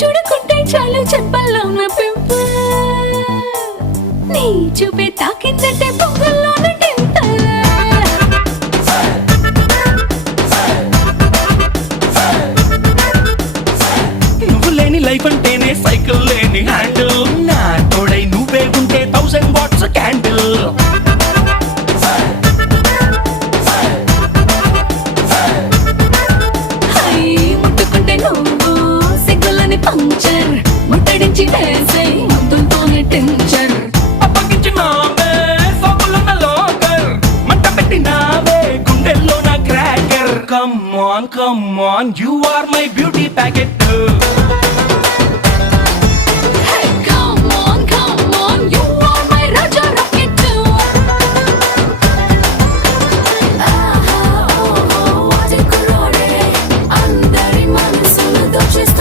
చూడకుంటే చాలు చెంపల్లో ఉన్న పింపుల్ నీ చూపే తాకిందంటే పొంగల్లోన టెంపుల్ నువ్వు లేని లైఫ్ అంటేనే సైకిల్ లేని హ్యాండిల్ నా తోడై నువ్వే ఉంటే 1000 వాట్స్ క్యాండిల్ ముట్టుకుంటే నువ్వు సిగ్గులని పంక్చర్ ముట్టడించి వేసే ముద్దులతోనే టెన్షన్ అప్పగించినావే సోపులున్న లోకర్ మంట పెట్టినావే గుండెల్లో నా cracker come on you are my beauty packet